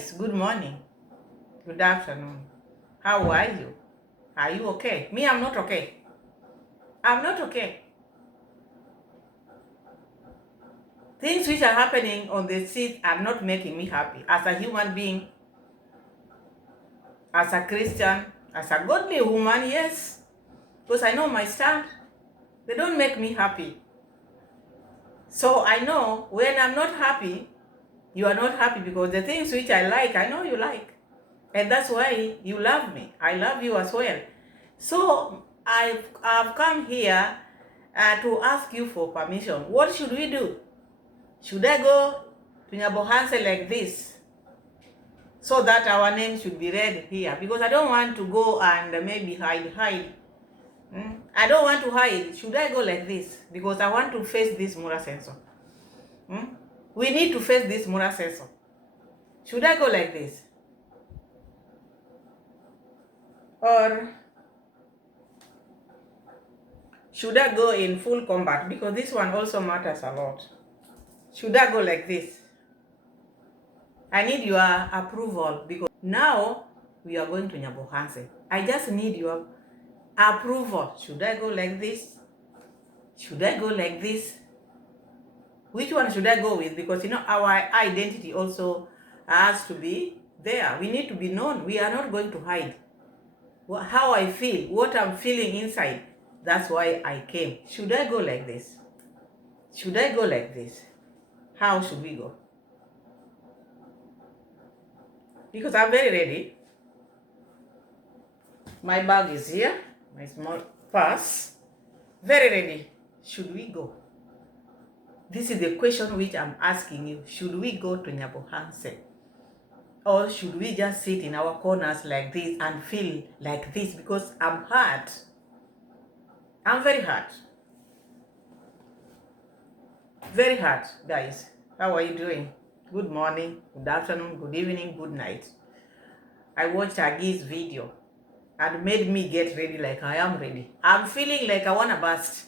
Guys, good morning, good afternoon. How are you? Are you okay? Me, I'm not okay. I'm not okay. Things which are happening on the street are not making me happy. As a human being, as a Christian, as a godly woman, yes. Because I know my stand. They don't make me happy. So I know when I'm not happy, you are not happy because the things which I like, I know you like. And that's why you love me. I love you as well. So I've come here to ask you for permission. What should we do? Should I go to Nyabohanse like this so that our name should be read here? Because I don't want to go and maybe hide. I don't want to hide. Should I go like this? Because I want to face this Mura Sensor. We need to face this Mura Sensor. Should I go like this? Or should I go in full combat? Because this one also matters a lot. Should I go like this? I need your approval because now we are going to Nyabohanse. I just need your approval. Should I go like this? Should I go like this? Which one should I go with? Because our identity also has to be there. We need to be known. We are not going to hide how I feel, what I'm feeling inside. That's why I came. Should I go like this? Should I go like this? How should we go? Because I'm very ready. My bag is here, my small purse. Very ready. Should we go? This is the question which I'm asking you. Should we go to Nyabohanse? Or should we just sit in our corners like this and feel like this? Because I'm hurt. I'm very hurt. Very hurt, guys. How are you doing? Good morning, good afternoon, good evening, good night. I watched Agi's video and made me get ready like I am ready. I'm feeling like I wanna burst.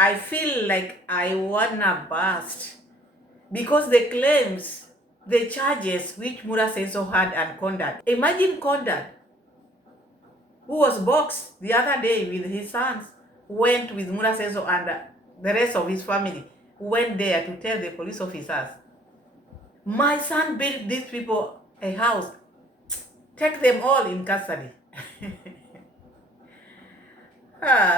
I feel like I wanna burst. Because the claims, the charges which Mura Senso had and Kondat. Imagine Kondat, who was boxed the other day with his sons, went with Mura Senso and the rest of his family, went there to tell the police officers, my son built these people a house. Take them all in custody.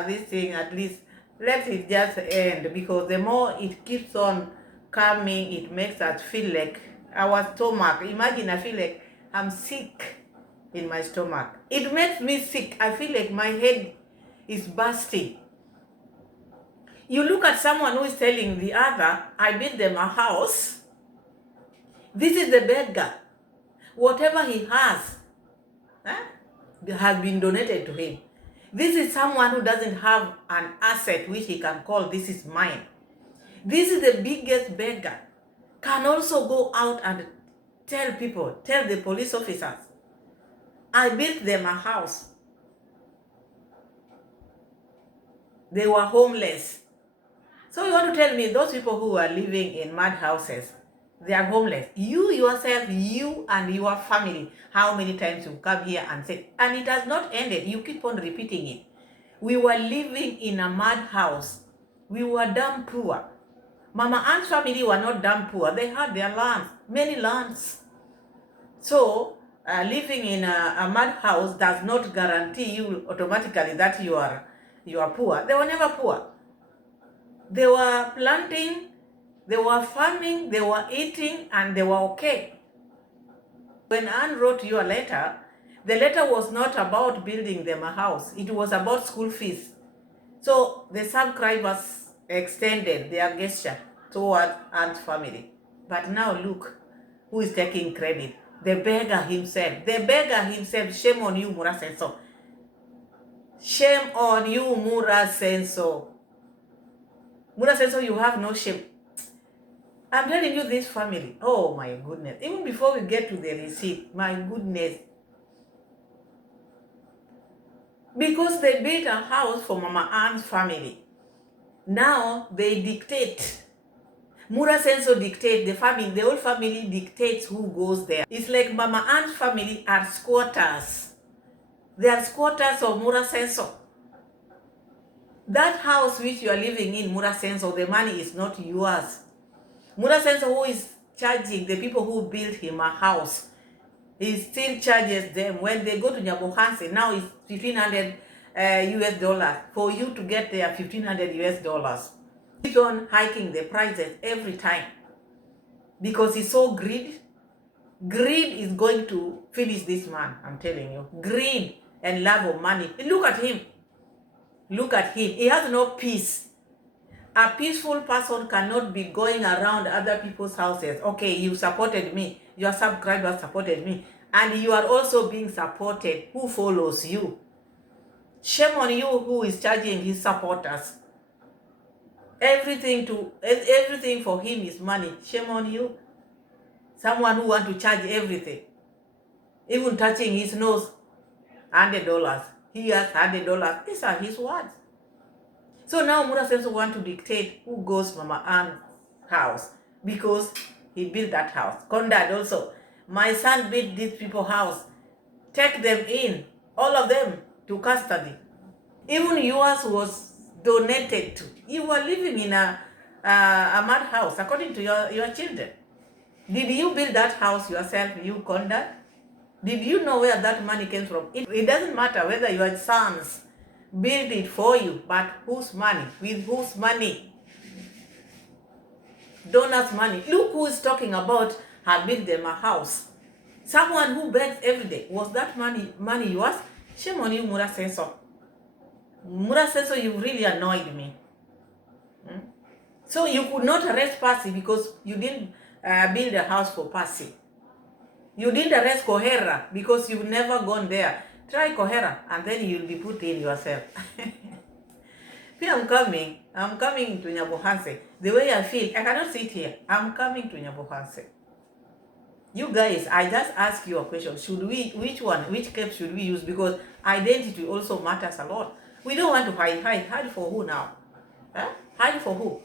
This thing, at least, let it just end, because the more it keeps on coming, it makes us feel like our stomach. Imagine, I feel like I'm sick in my stomach. It makes me sick. I feel like my head is bursting. You look at someone who is telling the other, I built them a house. This is the beggar. Whatever he has been donated to him. This is someone who doesn't have an asset which he can call, this is mine. This is the biggest beggar. Can also go out and tell people, tell the police officers, I built them a house. They were homeless. So you want to tell me those people who are living in mud houses, they are homeless. You yourself, you and your family, how many times you come here and say, and it has not ended. You keep on repeating it. We were living in a mud house. We were damn poor. Mama Ann's family were not damn poor. They had their lands, many lands. So living in a mud house does not guarantee you automatically that you are poor. They were never poor. They were planting, they were farming, they were eating, and they were okay. When Anne wrote you a letter, the letter was not about building them a house. It was about school fees. So the subscribers extended their gesture toward Anne's family. But now look, who is taking credit? The beggar himself. The beggar himself. Shame on you, Mura Senso. Shame on you, Mura Senso. Mura Senso, you have no shame. I'm telling you, this family, oh my goodness. Even before we get to the receipt, my goodness. Because they built a house for Mama Ann's family. Now they dictate. Mura Senso dictates, the whole family dictates who goes there. It's like Mama Ann's family are squatters. They are squatters of Mura Senso. That house which you are living in, Mura Senso, the money is not yours. Mura Senso, who is charging the people who built him a house, he still charges them. When they go to Nyabohanse, now it's $1,500 US dollars. For you to get there, $1,500 US dollars. Keep on hiking the prices every time because he's so greedy. Greed is going to finish this man, I'm telling you. Greed and love of money. Look at him. Look at him. He has no peace. A peaceful person cannot be going around other people's houses. Okay, you supported me. Your subscribers supported me. And you are also being supported. Who follows you? Shame on you who is charging his supporters. Everything for him is money. Shame on you. Someone who wants to charge everything. Even touching his nose, $100. He has $100. These are his words. So now Mura Senso want to dictate who goes to Mama Ann's house because he built that house. Condad also. My son built these people's house. Take them in, all of them, to custody. Even yours was donated to. You were living in a mad house, according to your children. Did you build that house yourself, you Condad? Did you know where that money came from? It doesn't matter whether your sons build it for you, but whose money? With whose money? Donors' money. Look who is talking about have built them a house. Someone who begs every day. Was that money yours? Shame on you, Mura Senso. Mura Senso, you really annoyed me. So you could not arrest Percy because you didn't build a house for Percy. You didn't arrest Kohera because you've never gone there. Try Kohera and then you'll be put in yourself. I'm coming to Nyabohanse. The way I feel, I cannot sit here. I'm coming to Nyabohanse. You guys, I just ask you a question. Which cape should we use? Because identity also matters a lot. We don't want to hide. Hide for who now? Huh? Hide for who?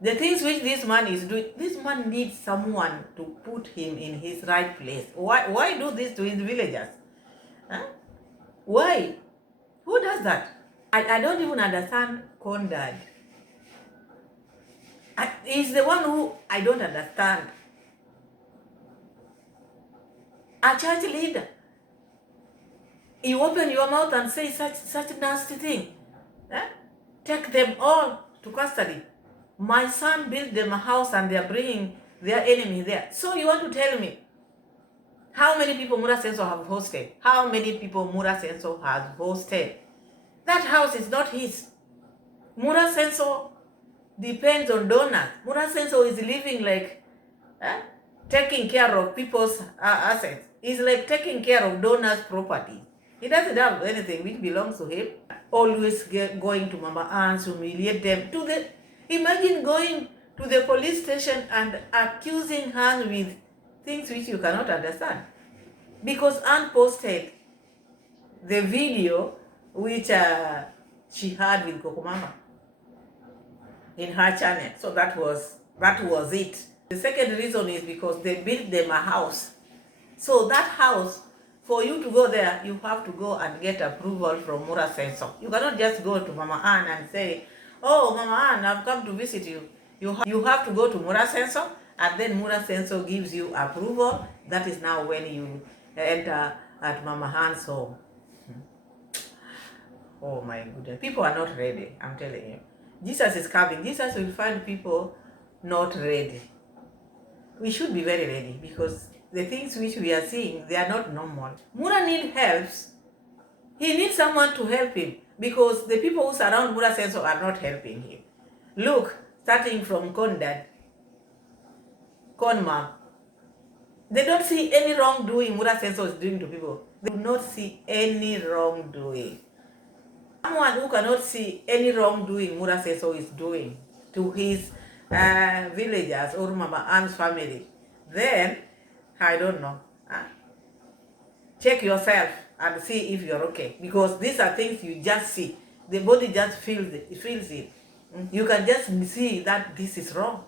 The things which this man is doing, this man needs someone to put him in his right place. Why do this to his villagers? Huh? Why? Who does that? I don't even understand Condad. He's the one who I don't understand. A church leader. You open your mouth and say such nasty thing. Huh? Take them all to custody. My son built them a house and they are bringing their enemy there. So you want to tell me how many people Mura Senso have hosted? How many people Mura Senso has hosted? That house is not his. Mura Senso depends on donors. Mura Senso is living like taking care of people's assets. He's like taking care of donors' property. He doesn't have anything which belongs to him. Always going to Mama Ann's, humiliate them. Imagine going to the police station and accusing her with things which you cannot understand. Because Anne posted the video which she had with Kokomama in her channel. So that was it. The second reason is because they built them a house. So that house, for you to go there, you have to go and get approval from Mura Senso. You cannot just go to Mama Anne and say, oh, Mama Anne, I've come to visit you. You have to go to Mura Senso, and then Mura Senso gives you approval. That is now when you enter at Mama Anne's home. Oh my goodness. People are not ready, I'm telling you. Jesus is coming. Jesus will find people not ready. We should be very ready because the things which we are seeing, they are not normal. Mura needs help. He needs someone to help him because the people who surround Mura Senso are not helping him. Look, starting from Condad, Conma, they don't see any wrongdoing Mura Senso is doing to people. They do not see any wrongdoing. Someone who cannot see any wrongdoing Mura Senso is doing to his villagers or Mama Anne's family, then I don't know. Check yourself and see if you're okay. Because these are things you just see. The body just feels it. You can just see that this is wrong.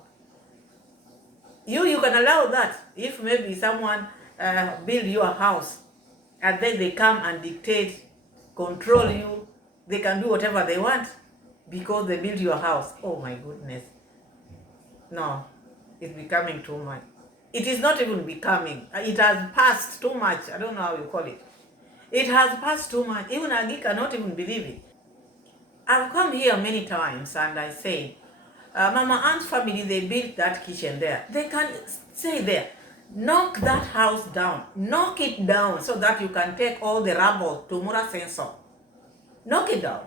You can allow that if maybe someone build you a house and then they come and dictate, control you. They can do whatever they want because they build you a house. Oh my goodness. No, it's becoming too much. It is not even becoming. It has passed too much. I don't know how you call it. It has passed too much. Even Agi cannot even believe it. I've come here many times and I say, Mama Aunt's family, they built that kitchen there. They can stay there. Knock that house down. Knock it down so that you can take all the rubble to Mura Sensor. Knock it down.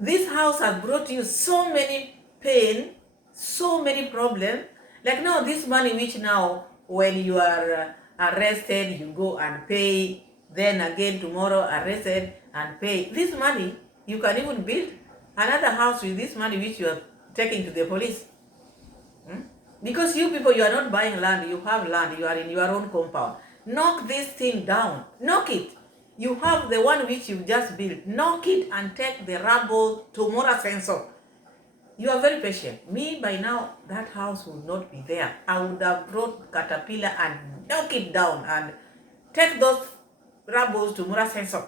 This house has brought you so many pain, so many problems. Like now, this money which now, when you are arrested, you go and pay. Then again tomorrow, arrested and pay. This money, you can even build another house with this money which you are taking to the police. Because you people, you are not buying land, you have land, you are in your own compound. Knock this thing down. Knock it. You have the one which you just built. Knock it and take the rubble to Mora Sensor. You are very patient. Me, by now, that house would not be there. I would have brought Caterpillar and knock it down and take those rubbles to Mora Sensor.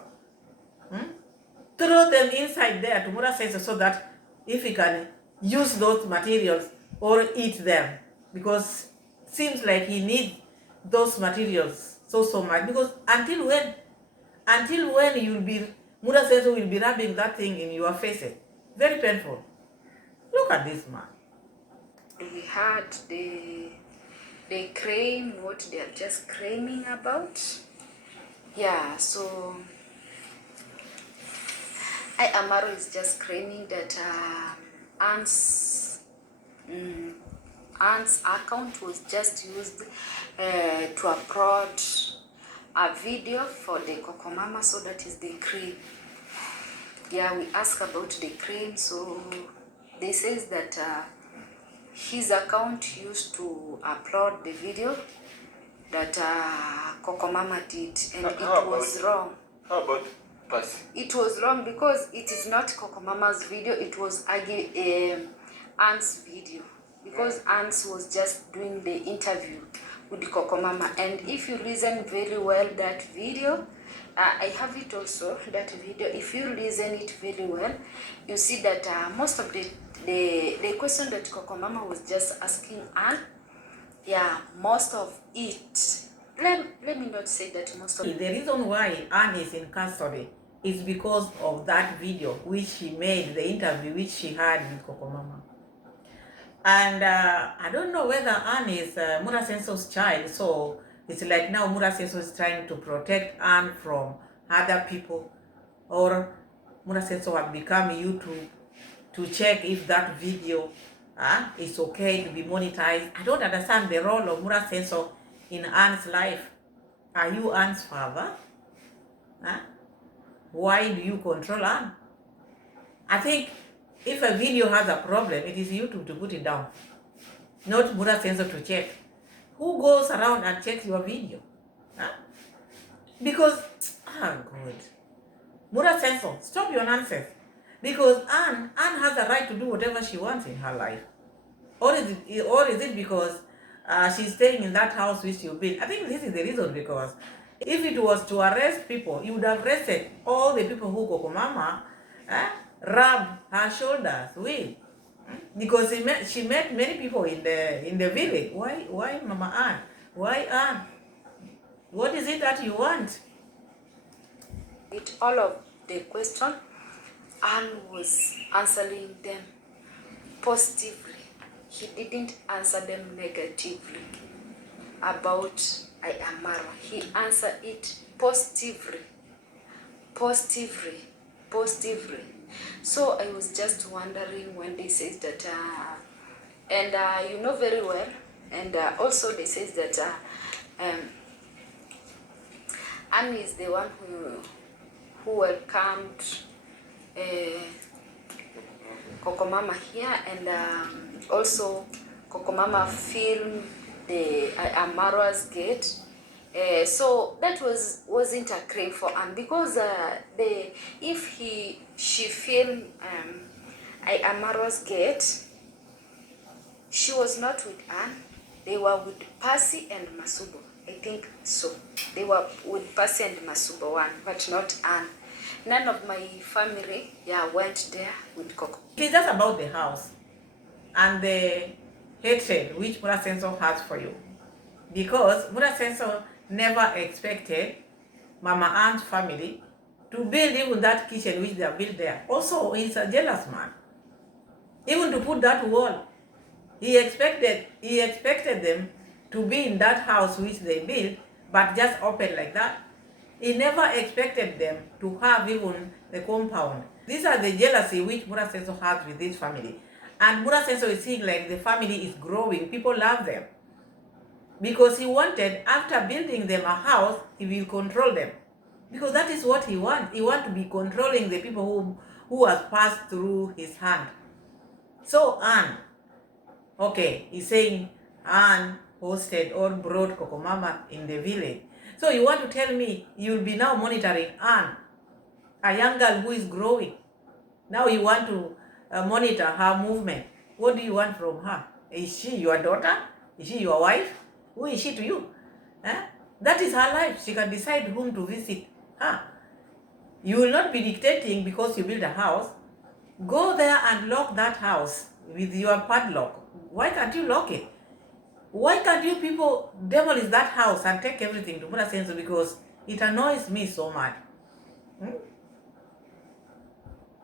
Throw them inside there to Mora Sensor so that if you can use those materials or eat them, because seems like he needs those materials so much. Because until when you will be, Mura Sensor will be rubbing that thing in your faces. Very painful. Look at this man. We heard they claim what they are just claiming about. Yeah, so Amaro is just claiming that Aunt's account was just used to upload a video for the Kokomama, so that is the claim. Yeah, we asked about the claim, so they says that his account used to upload the video that Kokomama did, and it was wrong. How about Percy? It was wrong because it is not Kokomama's video, it was Aunt's video, because Aunt was just doing the interview with Kokomama. And if you listen very well that video, I have it also, that video. If you listen it very well, you see that most of the question that Kokomama was just asking Anne, yeah, most of it, let me not say that most of it. The reason why Anne is in custody is because of that video which she made, the interview which she had with Kokomama. And I don't know whether Anne is Mura Sensor's child, so it's like now Mura Sensor is trying to protect Anne from other people, or Mura Sensor have become YouTube to check if that video is okay to be monetized. I don't understand the role of Mura Sensor in Anne's life. Are you Anne's father? Why do you control Anne? I think if a video has a problem, it is YouTube to put it down, not Mura Sensor to check. Who goes around and checks your video? Because, God, Mura Sensor, stop your nonsense. Because Anne has a right to do whatever she wants in her life. Or is it because she's staying in that house which you built? I think this is the reason, because if it was to arrest people, you would have arrested all the people who Kokomama rubbed her shoulders with. Because she met many people in the village. Why Mama Anne? Why Anne? What is it that you want? With all of the question, Anne was answering them positively. He didn't answer them negatively about Amaro. He answered it positively. So I was just wondering when they say that, and you know very well, and also they say that Anne is the one who welcomed Kokomama here, and also Kokomama filmed the Amaro's gate. So that wasn't a claim for Anne, because she filmed Amaro's gate, she was not with Anne. They were with Percy and Masubo. I think so. They were with Percy and Masubo one, but not Anne. None of my family, went there with Coco. It is just about the house and the hatred which Mura Senso has for you. Because Mura Senso never expected Mama Anne's family to build even that kitchen which they have built there. Also, he's a jealous man. Even to put that wall, he expected them to be in that house which they built, but just open like that. He never expected them to have even the compound. These are the jealousy which Mura Senso has with this family. And Mura Senso is seeing like the family is growing, people love them. Because he wanted, after building them a house, he will control them. Because that is what he wants. He wants to be controlling the people who has passed through his hand. So Anne, okay, he's saying Anne hosted or brought Coco Mama in the village. So you want to tell me you'll be now monitoring Anne, a young girl who is growing. Now you want to monitor her movement. What do you want from her? Is she your daughter? Is she your wife? Who is she to you? That is her life. She can decide whom to visit her. You will not be dictating because you build a house. Go there and lock that house with your padlock. Why can't you lock it? Why can't you people demolish that house and take everything to Mura Senso? Because it annoys me so much.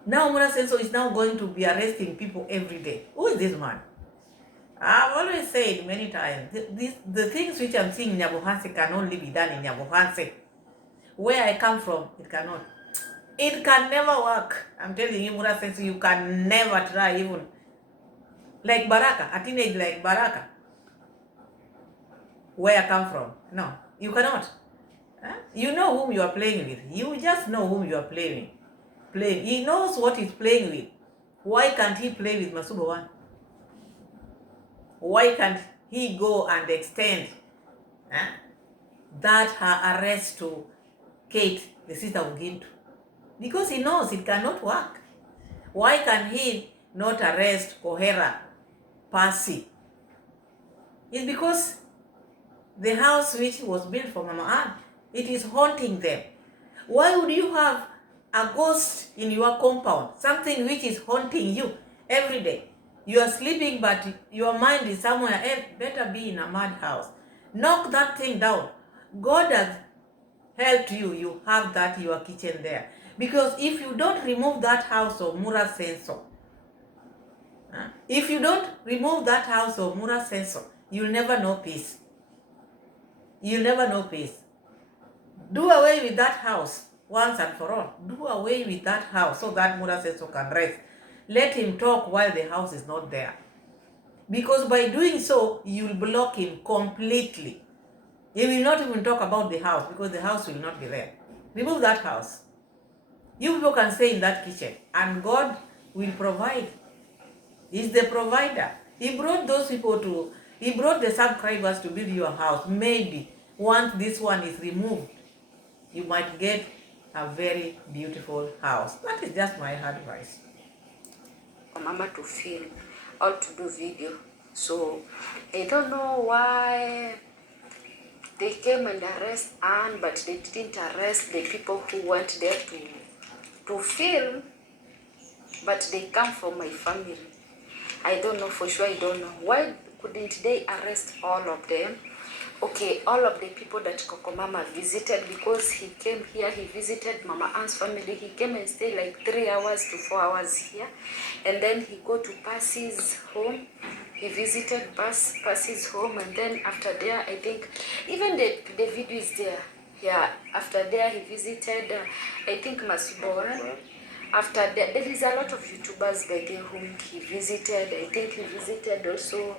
Now Mura Senso is now going to be arresting people every day. Who is this man? I've always said many times, the things which I'm seeing in Nyabohanse can only be done in Nyabohanse. Where I come from, it cannot. It can never work. I'm telling you, Mura Senso, you can never try even. Like Baraka, a teenage like Baraka. Where I come from. No, you cannot. You know whom you are playing with. You just know whom you are playing. He knows what he's playing with. Why can't he play with Masubo one? Why can't he go and extend that her arrest to Kate, the sister of Gintu? Because he knows it cannot work. Why can he not arrest Kohera, Percy? It's because the house which was built for Mama Anne, it is haunting them. Why would you have a ghost in your compound? Something which is haunting you every day. You are sleeping, but your mind is somewhere else. Better be in a madhouse. Knock that thing down. God has helped you. You have that your kitchen there. Because if you don't remove that house of Mura Senso, if you don't remove that house of Mura Senso, you'll never know peace. You'll never know peace. Do away with that house once and for all. Do away with that house so that Mura Senso can rest. Let him talk while the house is not there. Because by doing so, you'll block him completely. He will not even talk about the house because the house will not be there. Remove that house. You people can stay in that kitchen and God will provide. He's the provider. He brought those people he brought the subscribers to build your house. Maybe once this one is removed, you might get a very beautiful house. That is just my advice. Mama to film or to do video. So I don't know why they came and arrest Anne, but they didn't arrest the people who went there to film, but they come from my family. I don't know for sure. I don't know why couldn't they arrest all of them. Okay, all of the people that Coco Mama visited, because he came here, he visited Mama Anne's family. He came and stayed like 3 hours to 4 hours here, and then he go to Percy's home. He visited Percy's home, and then after there, I think even the video is there. Yeah, after there he visited, I think Masubo. After that, there is a lot of YouTubers by there whom he visited. I think he visited also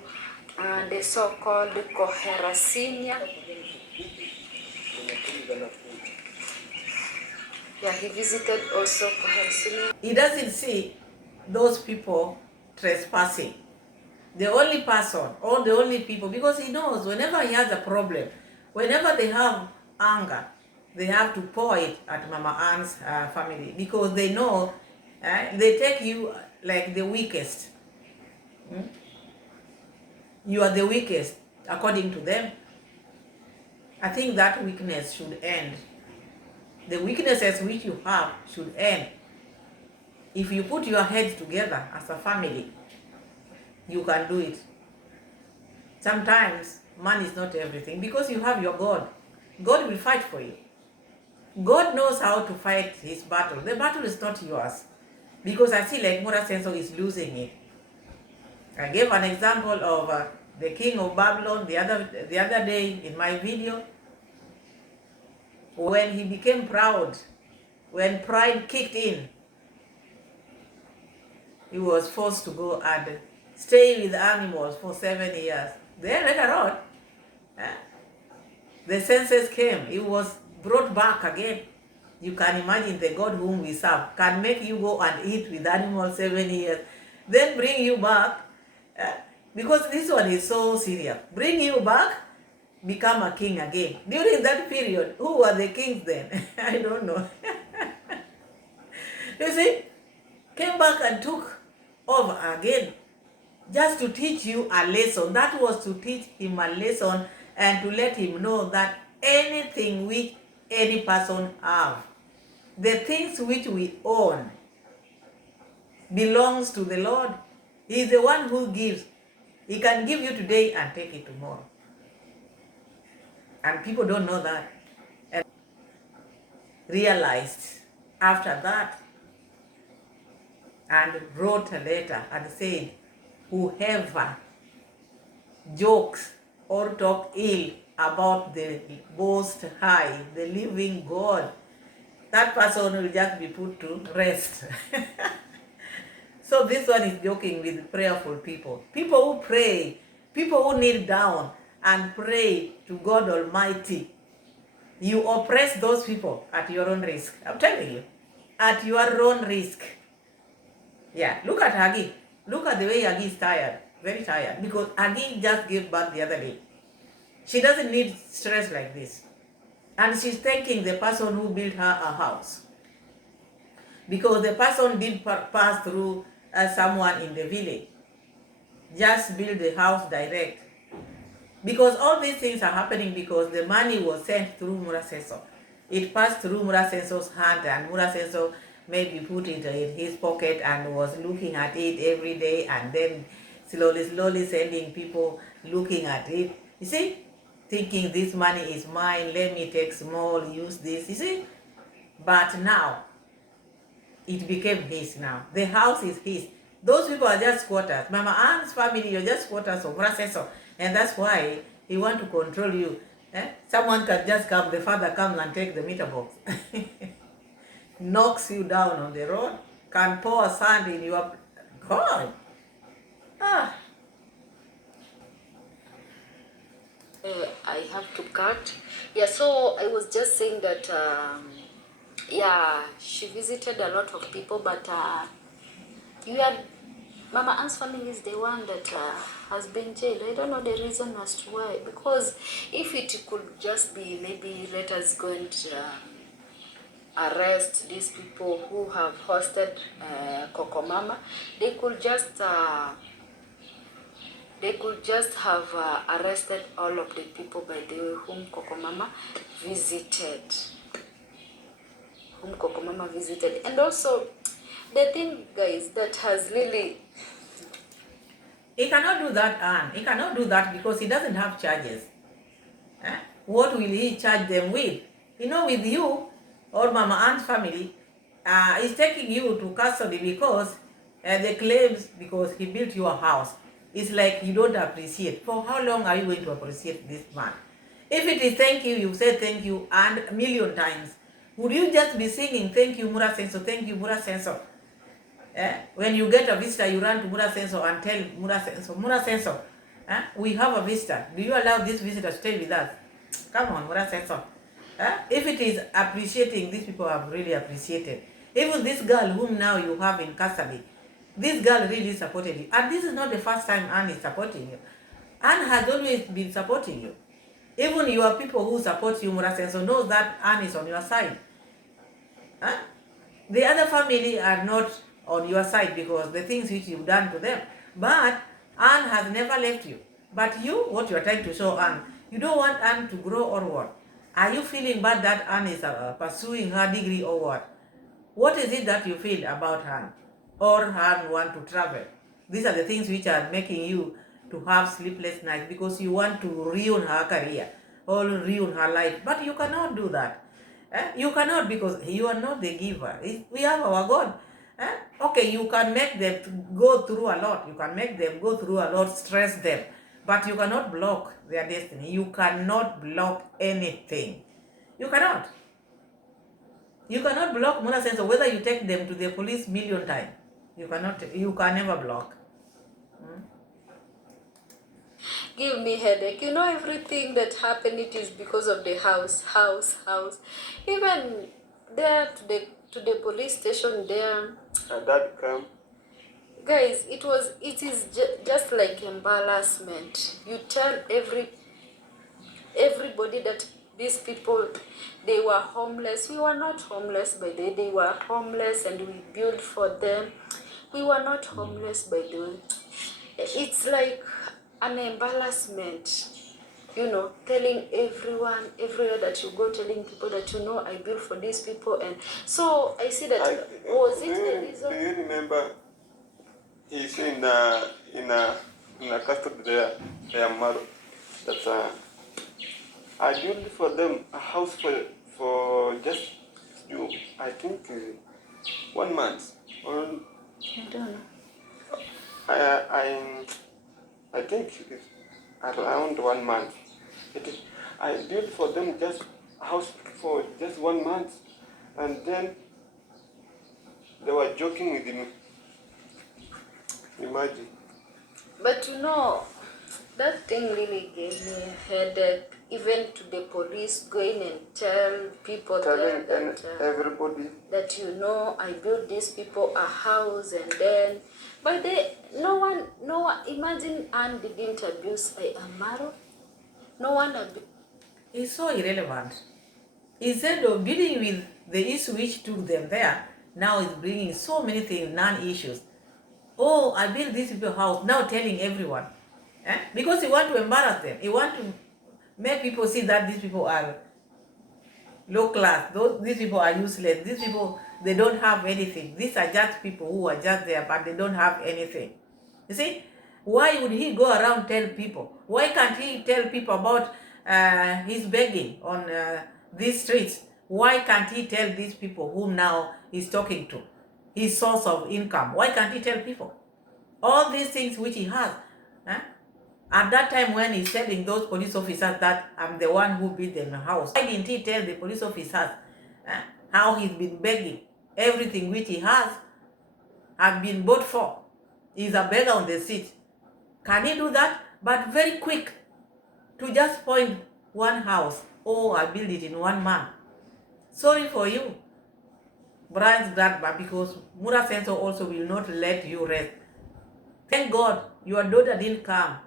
the so-called Kohera Senior. Yeah, he visited also Kohera Senior. He doesn't see those people trespassing. The only person or the only people, because he knows whenever he has a problem, whenever they have anger, they have to pour it at Mama Anne's family, because they know they take you like the weakest. You are the weakest. according to them. I think that weakness should end. The weaknesses which you have should end. If you put your heads together as a family, you can do it. Sometimes money is not everything because you have your God. God will fight for you. God knows how to fight his battle. The battle is not yours. Because I see like Mura Senso is losing it. I gave an example of the king of Babylon the other day in my video. When he became proud, when pride kicked in, he was forced to go and stay with animals for 7 years. Then later on, the census came. He was brought back again. You can imagine the God whom we serve can make you go and eat with animals 7 years, then bring you back, because this one is so serious. Bring you back, become a king again. During that period, who were the kings then? I don't know. You see, came back and took over again just to teach you a lesson. That was to teach him a lesson and to let him know that anything which any person have, the things which we own, belongs to the Lord. He is the one who gives. He can give you today and take it tomorrow. And people don't know that. And realized after that and wrote a letter and said, whoever jokes or talk ill about the Most High, the living God, that person will just be put to rest. So this one is joking with prayerful people. People who pray, people who kneel down and pray to God Almighty. You oppress those people at your own risk. I'm telling you, at your own risk. Yeah, look at Hagi. Look at the way Hagi is tired, very tired, because Hagi just gave birth the other day. She doesn't need stress like this. And she's thanking the person who built her a house. Because the person did pass through someone in the village. Just build the house direct. Because all these things are happening because the money was sent through Mura Senso. It passed through Mura Senso's hand, and Mura Senso maybe put it in his pocket and was looking at it every day, and then slowly sending people looking at it. You see? Thinking this money is mine, let me take small, use this, you see? But now, it became his now. The house is his. Those people are just squatters. Mama Anne's family, you're just squatters of Raseso. And that's why he want to control you. Someone can just come, the father comes and take the meter box. Knocks you down on the road, can pour sand in your... God! Ah. I have to cut. Yeah, so I was just saying that, yeah, she visited a lot of people, but Mama Anne's family is the one that has been jailed. I don't know the reason as to why. Because if it could just be, maybe let us go and arrest these people who have hosted Coco Mama, they could just have arrested all of the people by the way whom Coco Mama visited. And also, the thing, guys, that has really... He cannot do that, Anne. He cannot do that because he doesn't have charges. What will he charge them with? With you or Mama Anne's family, he's taking you to custody because the claims because he built your house. It's like you don't appreciate. For how long are you going to appreciate this man? If it is thank you, you say thank you and a million times. Would you just be singing thank you, Mura Senso, thank you, Mura Senso? When you get a visitor, you run to Mura Senso and tell Mura Senso, we have a visitor. Do you allow this visitor to stay with us? Come on, Mura Senso. If it is appreciating, these people have really appreciated. Even this girl whom now you have in custody, this girl really supported you. And this is not the first time Anne is supporting you. Anne has always been supporting you. Even your people who support you, Mura Senso, knows that Anne is on your side. The other family are not on your side because the things which you've done to them. But Anne has never left you. But you, what you are trying to show Anne, you don't want Anne to grow or what? Are you feeling bad that Anne is pursuing her degree or what? What is it that you feel about Anne? Or Anne want to travel? These are the things which are making you to have sleepless nights because you want to ruin her career or ruin her life. But you cannot do that. You cannot because you are not the giver. We have our God. Okay, you can make them to go through a lot. You can make them go through a lot, stress them. But you cannot block their destiny. You cannot block anything. You cannot. You cannot block Mona sense of whether you take them to the police million times. You cannot. You can never block. Give me headache. You know, everything that happened, it is because of the house. Even there to the police station there. And that come. Guys, it is just like embarrassment. You tell everybody that these people, they were homeless. We were not homeless by the way. They were homeless and we built for them. We were not homeless by the way. It's like an embarrassment, you know, telling everyone, everywhere that you go, telling people that, you know, I built for these people. And so I see that, was it the reason? Do you remember he's in a custody there, Maro, that I built for them a house for just I think 1 month or I don't know. I think it's around 1 month. I built for them just a house for just 1 month, and then they were joking with me. Imagine. But you know, that thing really gave me a headache. Even to the police, going and tell people Telling that, everybody that, you know, I built these people a house, and then, but no one, imagine Anne didn't abuse Amaro. No one abused. It's so irrelevant. Instead of dealing with the issue which took them there, now it's bringing so many things, non-issues. Oh, I built this people house, now telling everyone. Because you want to embarrass them. You want to make people see that these people are low class. These people are useless. These people, they don't have anything. These are just people who are just there, but they don't have anything. You see? Why would he go around tell people? Why can't he tell people about his begging on these streets? Why can't he tell these people whom now he's talking to, his source of income? Why can't he tell people? All these things which he has. At that time when he's telling those police officers that I'm the one who built them a house, why didn't he tell the police officers how he's been begging? Everything which he has been bought for. He's a beggar on the street. Can he do that? But very quick to just point one house. Oh, I built it in 1 month. Sorry for you, Brian's grandma, because Mura Senso also will not let you rest. Thank God your daughter didn't come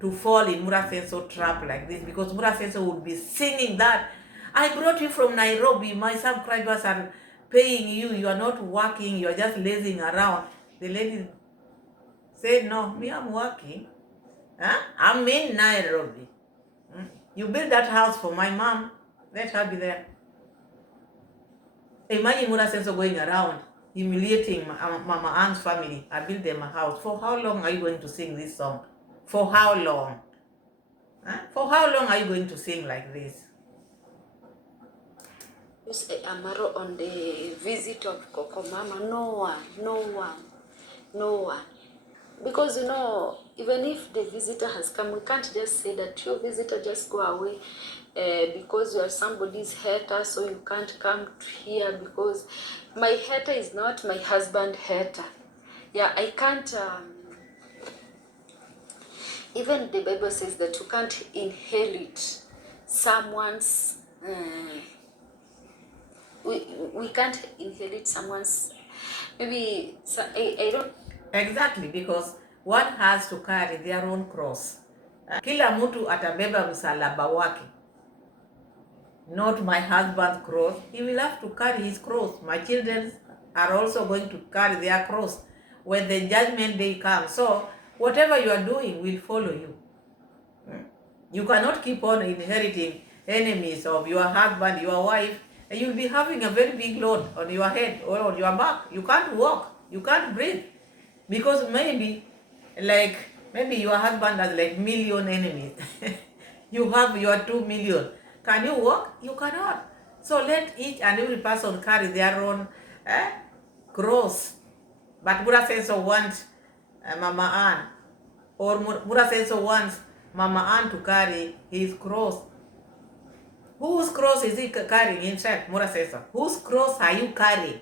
to fall in Mura Senso trap like this, because Mura Senso would be singing that I brought you from Nairobi, my subscribers are paying you, you are not working, you are just lazing around. The lady said, no, me, I'm working. I'm in Nairobi. You built that house for my mom, let her be there. Imagine Mura Senso going around humiliating Mama Anne's family. I built them a house. For how long are you going to sing this song? For how long? For how long are you going to sing like this? Use Amaro on the visit of Coco Mama. No one. Because, you know, even if the visitor has come, we can't just say that your visitor just go away because you are somebody's hater, so you can't come here because my hater is not my husband hater. Yeah, I can't... even the Bible says that you can't inherit someone's... we can't inherit someone's... Maybe... I don't... Exactly, because one has to carry their own cross. Kila mtu atabeba msalaba wake. Not my husband's cross. He will have to carry his cross. My children are also going to carry their cross when the judgment day comes. So whatever you are doing will follow you. You cannot keep on inheriting enemies of your husband, your wife, and you'll be having a very big load on your head or on your back. You can't walk, you can't breathe. Because maybe your husband has like million enemies. You have your 2 million. Can you walk? You cannot. So let each and every person carry their own cross. But Buddha says so wants Mama Ann, or Buddha says so wants Mama Ann to carry his cross. Whose cross is he carrying himself? Buddha says so. Whose cross are you carrying?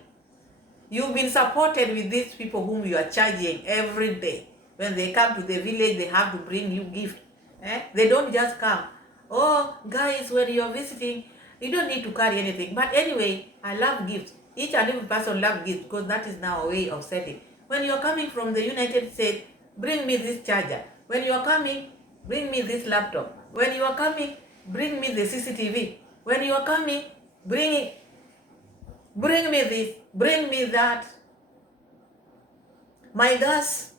You've been supported with these people whom you are charging every day. When they come to the village, they have to bring you gift. They don't just come. Oh, guys, when you're visiting, you don't need to carry anything. But anyway, I love gifts. Each and every person loves gifts because that is now a way of setting. When you're coming from the United States, bring me this charger. When you're coming, bring me this laptop. When you are coming, bring me the CCTV. When you are coming, bring me this, bring me that. My gas,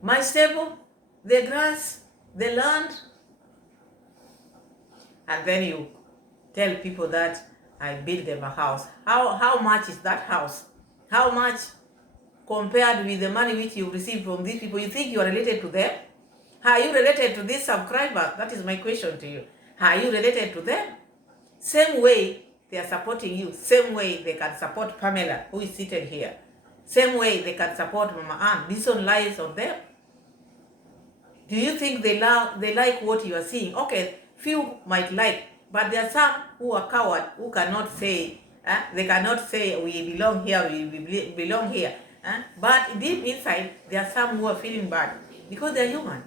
my stable, the grass, the land. And then you tell people that I built them a house. How much is that house? How much compared with the money which you receive from these people? You think you are related to them? Are you related to these subscribers? That is my question to you. Are you related to them? Same way they are supporting you, same way they can support Pamela, who is seated here. Same way they can support Mama Ann. This one lies on them. Do you think they like what you are seeing? Okay, few might like, but there are some who are coward, who cannot say, they cannot say we belong here, we belong here. But deep inside, there are some who are feeling bad because they are human.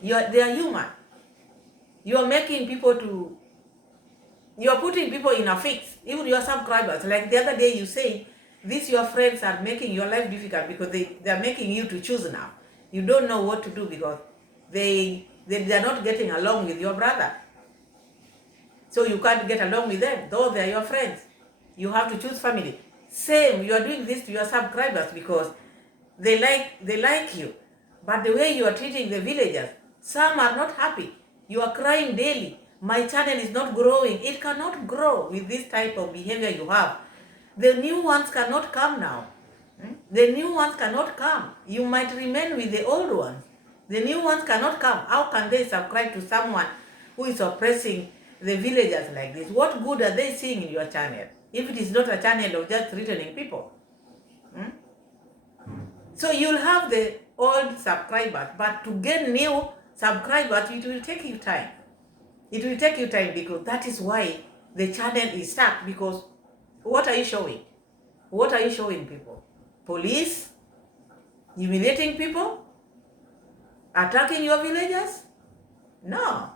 They are human. You are making people to, you are putting people in a fix, even your subscribers. Like the other day you said, these your friends are making your life difficult because they are making you to choose now. You don't know what to do because they are not getting along with your brother. So you can't get along with them, though they are your friends. You have to choose family. Same, you are doing this to your subscribers because they like you. But the way you are treating the villagers, some are not happy. You are crying daily. My channel is not growing. It cannot grow with this type of behavior you have. The new ones cannot come now. The new ones cannot come. You might remain with the old ones. The new ones cannot come. How can they subscribe to someone who is oppressing the villagers like this? What good are they seeing in your channel if it is not a channel of just threatening people? So you'll have the old subscribers, but to get new subscribers, it will take you time. It will take you time because that is why the channel is stuck. Because what are you showing? What are you showing people? Police? Humiliating people? Attacking your villagers? No.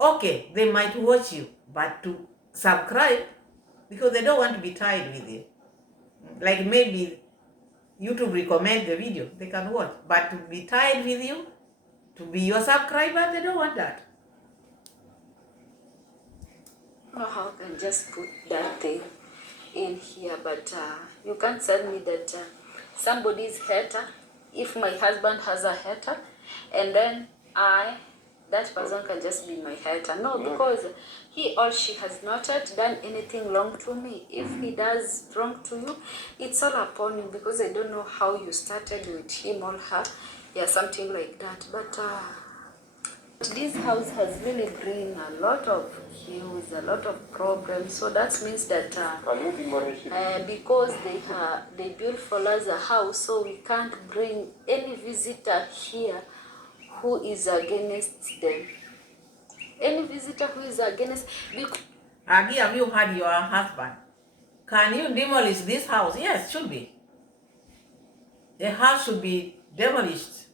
Okay, they might watch you, but to subscribe, because they don't want to be tied with you. Like maybe YouTube recommend the video, they can watch. But to be tied with you, to be your subscriber, they don't want that. I don't know how I can just put that thing in here, but you can't tell me that somebody's hater. If my husband has a hater, and then that person can just be my hater. No, because he or she has not yet done anything wrong to me. If he does wrong to you, it's all upon you, because I don't know how you started with him or her. Yeah, something like that. But this house has really bring a lot of issues, a lot of problems. So that means that because they built for us a house, so we can't bring any visitor here who is against them. Any visitor who is against. Agi, have you had your husband? Can you demolish this house? Yes, should be. The house should be demolished.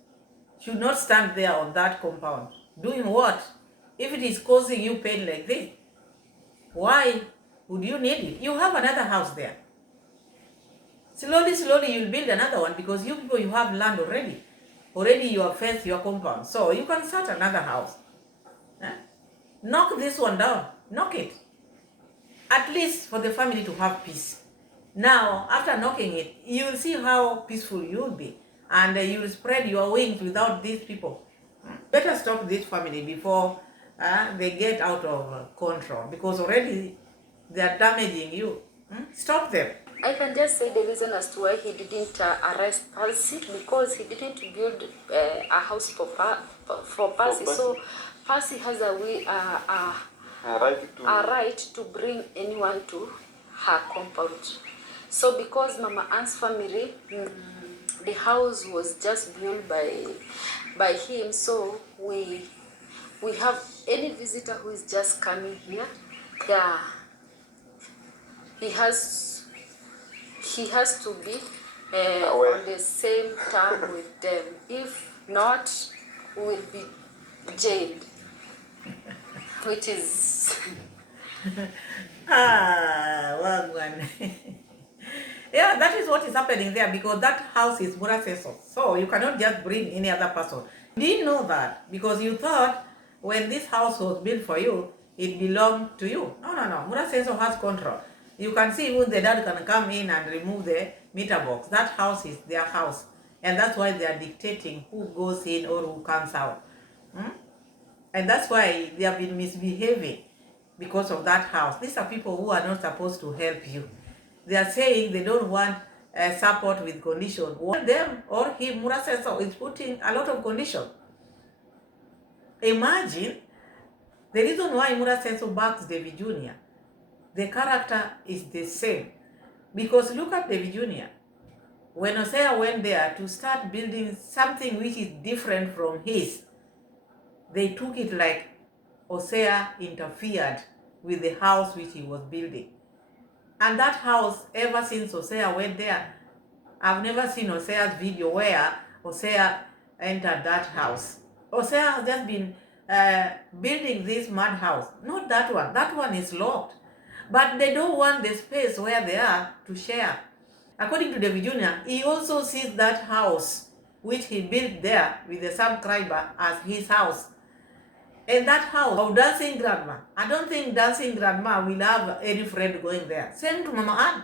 Should not stand there on that compound. Doing what? If it is causing you pain like this, why would you need it? You have another house there. Slowly, you'll build another one because you people, you have land already. Already you have fenced your compound. So you can start another house. Knock this one down. Knock it. At least for the family to have peace. Now, after knocking it, you will see how peaceful you will be. And you will spread your wings without these people. Better stop this family before they get out of control, because already they are damaging you. Stop them. I can just say the reason as to why he didn't arrest Percy, because he didn't build a house for Percy. So Percy has a right to bring anyone to her compound. So because Mama Ann's family, the house was just built by him, so we have any visitor who is just coming here, yeah, he has to be on the same term with them. If not, we will be jailed, which is Wagwan. Yeah, that is what is happening there, because that house is Muraseso. So you cannot just bring any other person. You didn't know that because you thought when this house was built for you, it belonged to you. No. Muraseso has control. You can see even the dad can come in and remove the meter box. That house is their house. And that's why they are dictating who goes in or who comes out. And that's why they have been misbehaving because of that house. These are people who are not supposed to help you. They are saying they don't want support with condition. What them or him, Muraseso, is putting a lot of condition. Imagine the reason why Muraseso backs David Jr. The character is the same. Because look at David Jr. When Hosea went there to start building something which is different from his, they took it like Hosea interfered with the house which he was building. And that house, ever since Hosea went there, I've never seen Hosea's video where Hosea entered that house. Hosea has just been building this mad house. Not that one. That one is locked. But they don't want the space where they are to share. According to David Jr., he also sees that house which he built there with the subscriber as his house. And that house of Dancing Grandma, I don't think Dancing Grandma will have any friend going there. Same to Mama Ann.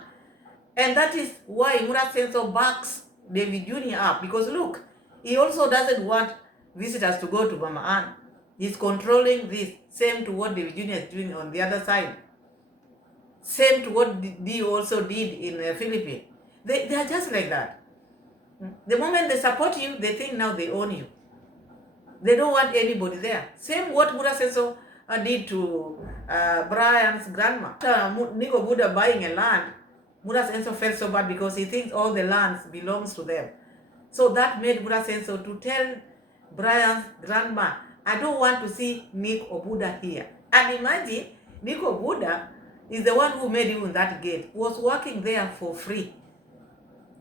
And that is why Muraseso backs David Jr. up. Because look, he also doesn't want visitors to go to Mama Ann. He's controlling this. Same to what David Jr. is doing on the other side. Same to what D also did in the Philippines. They are just like that. The moment they support you, they think now they own you. They don't want anybody there. Same what Muraseso did to Brian's grandma. After Nico Buddha buying a land, Muraseso felt so bad because he thinks all the lands belongs to them. So that made Muraseso to tell Brian's grandma, I don't want to see Nick Obuda here. And imagine, Nick Obuda is the one who made even that gate, was working there for free.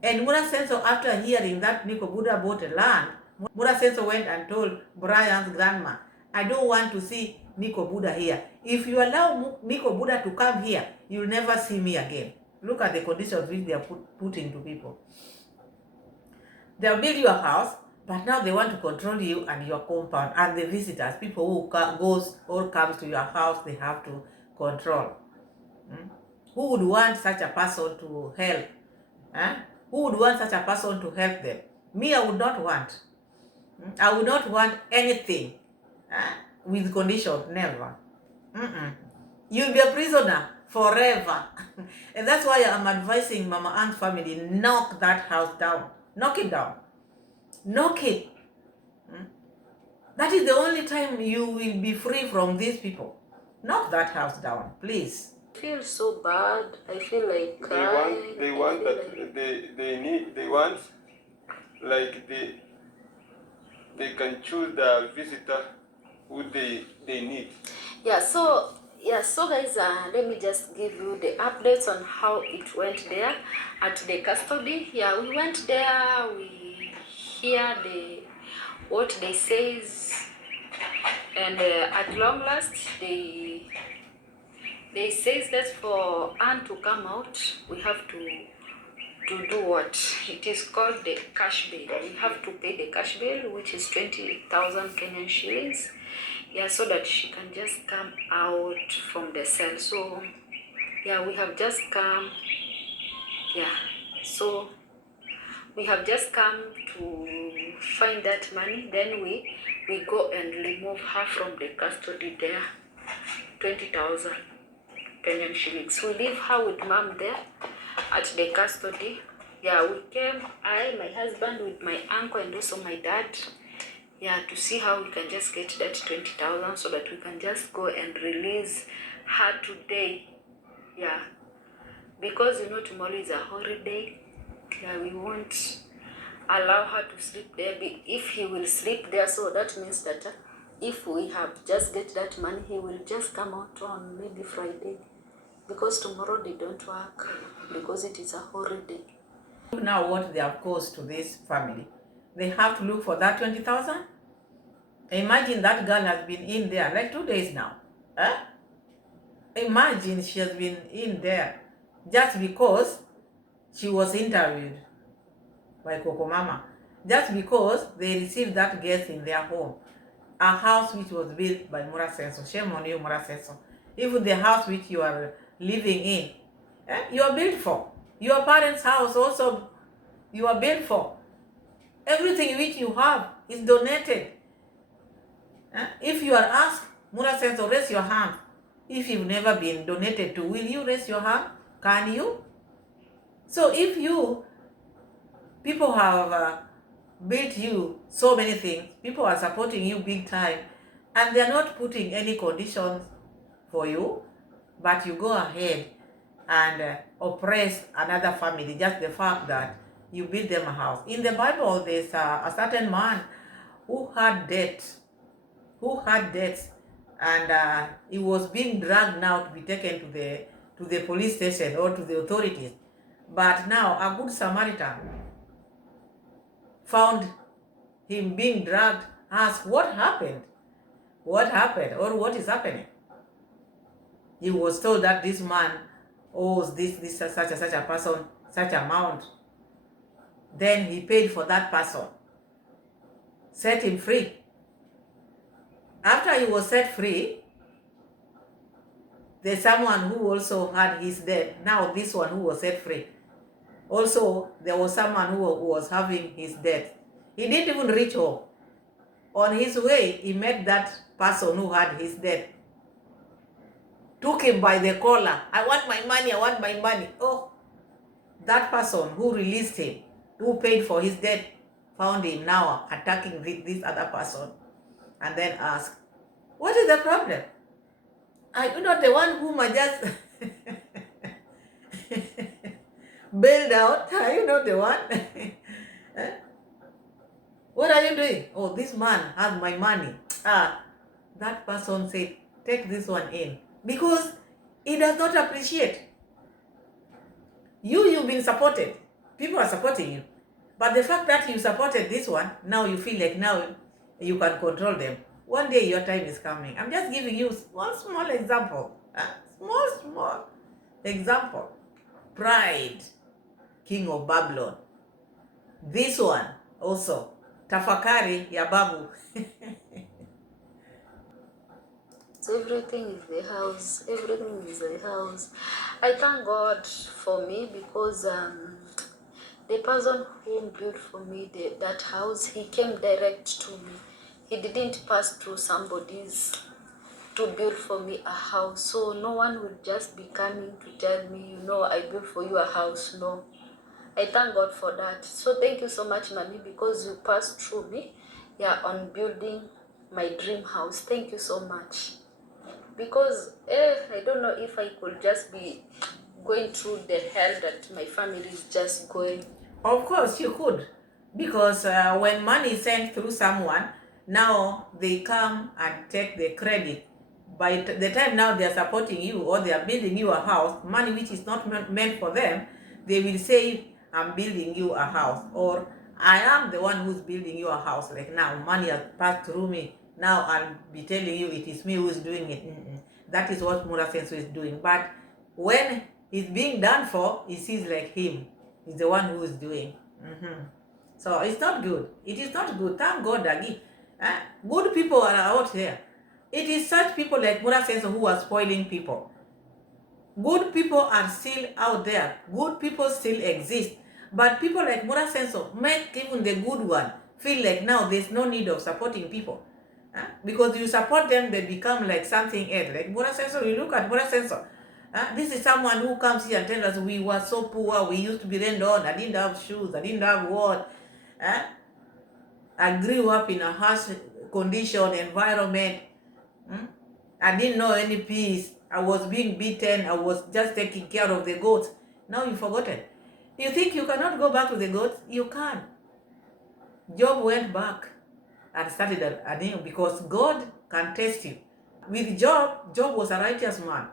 And Muraseso, after hearing that Nick Obuda bought a land, Muraseso went and told Brian's grandma, I don't want to see Nico Buddha here. If you allow Nico Buddha to come here, you'll never see me again. Look at the conditions which they are putting to people. They'll build your house, but now they want to control you and your compound and the visitors, people who goes or comes to your house, they have to control. Who would want such a person to help? Who would want such a person to help them? Me, I would not want. I would not want anything with condition, never. You'll be a prisoner forever. And that's why I'm advising Mama Ann's family, knock that house down. Knock it down. Knock it. That is the only time you will be free from these people. Knock that house down, please. I feel so bad. I feel like crying. They want they can choose the visitor who they need. So guys, let me just give you the updates on how it went there at the custody. We went there, we hear what they says, and at long last they says that for Anne to come out, we have to do what? It is called the cash bail. We have to pay the cash bail, which is 20,000 Kenyan shillings. So that she can just come out from the cell. So we have just come. So we have just come to find that money. Then we we go and remove her from the custody there, 20,000 Kenyan shillings. We leave her with mom there at the custody. Yeah, we came, I, my husband, with my uncle and also my dad, yeah, to see how we can just get that 20,000 so that we can just go and release her today. Yeah, because you know tomorrow is a holiday. Yeah, we won't allow her to sleep there. If he will sleep there, so that means that if we have just get that money, he will just come out on maybe Friday, because tomorrow they don't work because it is a holiday. Now what they have caused to this family, they have to look for that 20,000. Imagine that girl has been in there like 2 days now. Huh? Imagine she has been in there just because she was interviewed by Coco Mama, just because they received that guest in their home, a house which was built by Mura Senso. Shame on you, Mura Senso. Even the house which you are living in, you are built for. Your parents' house also, you are built for. Everything which you have is donated. If you are asked, Mura Senso, raise your hand. If you've never been donated to, will you raise your hand? Can you? So if you, people have built you so many things, people are supporting you big time, and they're not putting any conditions for you, but you go ahead and oppress another family, just the fact that you build them a house. In the Bible, there's a certain man who had debts, and he was being dragged now to be taken to the police station or to the authorities. But now a good Samaritan found him being dragged, asked what happened, or what is happening. He was told that this man owes this such a person such amount. Then he paid for that person, set him free. After he was set free, there's someone who also had his debt. Now this one who was set free, also there was someone who was having his debt. He didn't even reach home. On his way, he met that person who had his debt. Took him by the collar. I want my money, I want my money. Oh, that person who released him, who paid for his debt, found him now attacking this other person, and then asked, what is the problem? Are you not the one whom I just bailed out? Are you not the one? What are you doing? Oh, this man has my money. That person said, take this one in. Because he does not appreciate. You've been supported. People are supporting you. But the fact that you supported this one, now you feel like now you can control them. One day your time is coming. I'm just giving you one small example. Small example. Pride, king of Babylon. This one also. Tafakari ya babu. So everything is the house. Everything is the house. I thank God for me, because the person who built for me that house, he came direct to me. He didn't pass through somebody's to build for me a house. So no one will just be coming to tell me, I built for you a house. No. I thank God for that. So thank you so much, Mommy, because you passed through me, on building my dream house. Thank you so much. Because I don't know if I could just be going through the hell that my family is just going. Of course you could, because when money is sent through someone, now they come and take the credit. By the time now they are supporting you or they are building you a house, money which is not meant for them, they will say, I'm building you a house, or I am the one who's building you a house. Like now, money has passed through me. Now I'll be telling you it is me who's doing it. That is what Mura Senso is doing. But when it's being done for, it seems like him. He's the one who is doing. So it's not good. It is not good. Thank God, Dagi. Good people are out here. It is such people like Mura Senso who are spoiling people. Good people are still out there. Good people still exist. But people like Mura Senso make even the good one feel like now there's no need of supporting people. Because you support them, they become like something else. Like Mura Sensor, you look at Mura Sensor. This is someone who comes here and tells us we were so poor, we used to be rained on, I didn't have shoes, I didn't have what. I grew up in a harsh condition, environment. I didn't know any peace. I was being beaten. I was just taking care of the goats. Now you've forgotten. You think you cannot go back to the goats? You can. Job went back and started anew because God can test you. With Job, Job was a righteous man.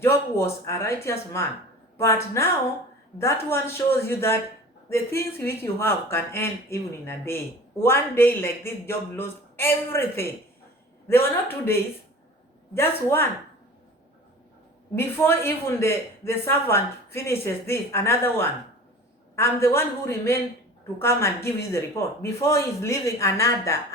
Job was a righteous man. But now, that one shows you that the things which you have can end even in a day. One day like this, Job lost everything. There were not 2 days, just one. Before even the servant finishes this, another one. I'm the one who remained to come and give you the report. Before he's leaving, another.